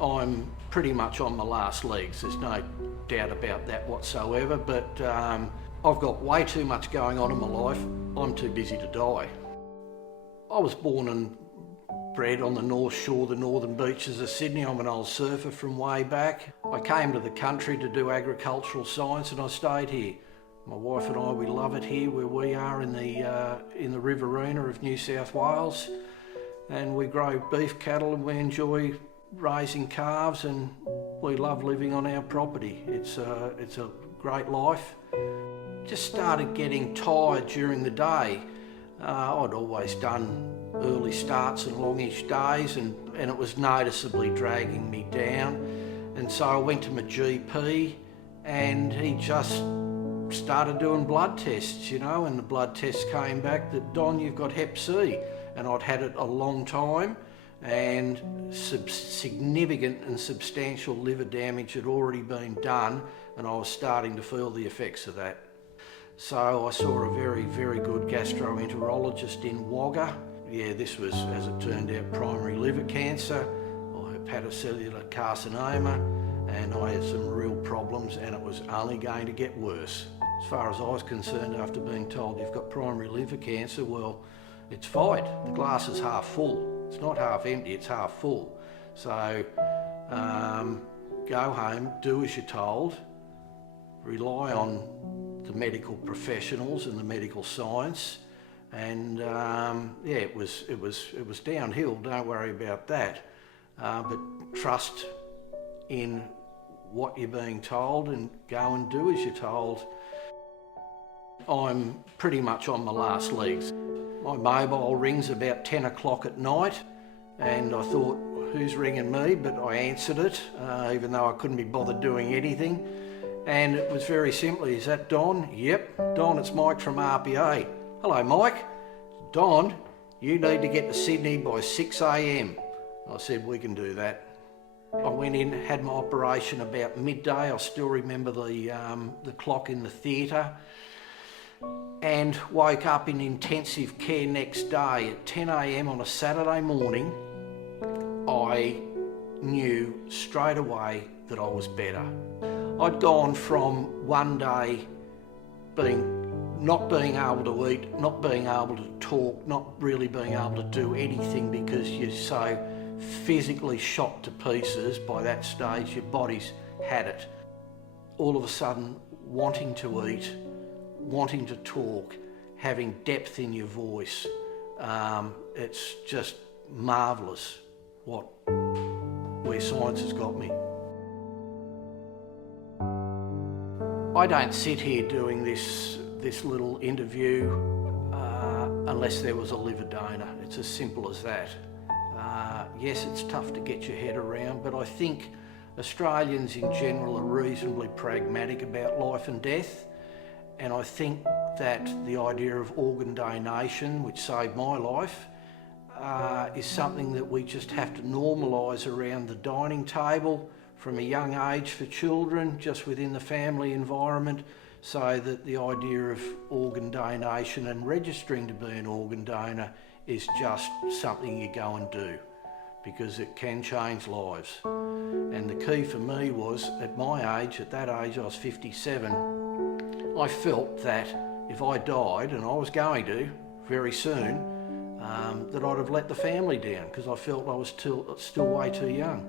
I'm pretty much on my last legs, there's no doubt about that whatsoever, but I've got way too much going on in my life. I'm too busy to die. I was born and bred on the north shore, the northern beaches of Sydney. I'm an old surfer from way back. I came to the country to do agricultural science and I stayed here. My wife and I, we love it here where we are in the Riverina of New South Wales, and we grow beef cattle and we enjoy raising calves and we love living on our property. It's a great life. Just started getting tired during the day. I'd always done early starts and longish days and it was noticeably dragging me down, and so I went to my GP and he just started doing blood tests, and the blood tests came back that, Don, you've got Hep C, and I'd had it a long time and significant and substantial liver damage had already been done, and I was starting to feel the effects of that. So I saw a very, very good gastroenterologist in Wagga. Yeah, this was, as it turned out, primary liver cancer or hepatocellular carcinoma, and I had some real problems and it was only going to get worse. As far as I was concerned, after being told you've got primary liver cancer, well, it's fine. The glass is half full. It's not half empty, it's half full. So go home, do as you're told, rely on the medical professionals and the medical science, and yeah, it was downhill. Don't worry about that, but trust in what you're being told and go and do as you're told. I'm pretty much on my last legs. My mobile rings about 10 o'clock at night and I thought, who's ringing me? But I answered it, even though I couldn't be bothered doing anything. And it was very simply, is that Don? Yep. Don, it's Mike from RPA. Hello, Mike. Don, you need to get to Sydney by 6 a.m. I said, we can do that. I went in, had my operation about midday. I still remember the clock in the theatre, and woke up in intensive care next day at 10 a.m. on a Saturday morning. I knew straight away that I was better. I'd gone from one day not being able to eat, not being able to talk, not really being able to do anything because you're so physically shot to pieces by that stage, your body's had it. All of a sudden, wanting to eat, wanting to talk, having depth in your voice. It's just marvellous where science has got me. I don't sit here doing this little interview unless there was a liver donor. It's as simple as that. Yes, it's tough to get your head around, but I think Australians in general are reasonably pragmatic about life and death, and I think that the idea of organ donation, which saved my life, is something that we just have to normalise around the dining table from a young age for children, just within the family environment, so that the idea of organ donation and registering to be an organ donor is just something you go and do, because it can change lives. And the key for me was, at my age, at that age I was 57, I felt that if I died, and I was going to very soon, that I'd have let the family down because I felt I was still way too young.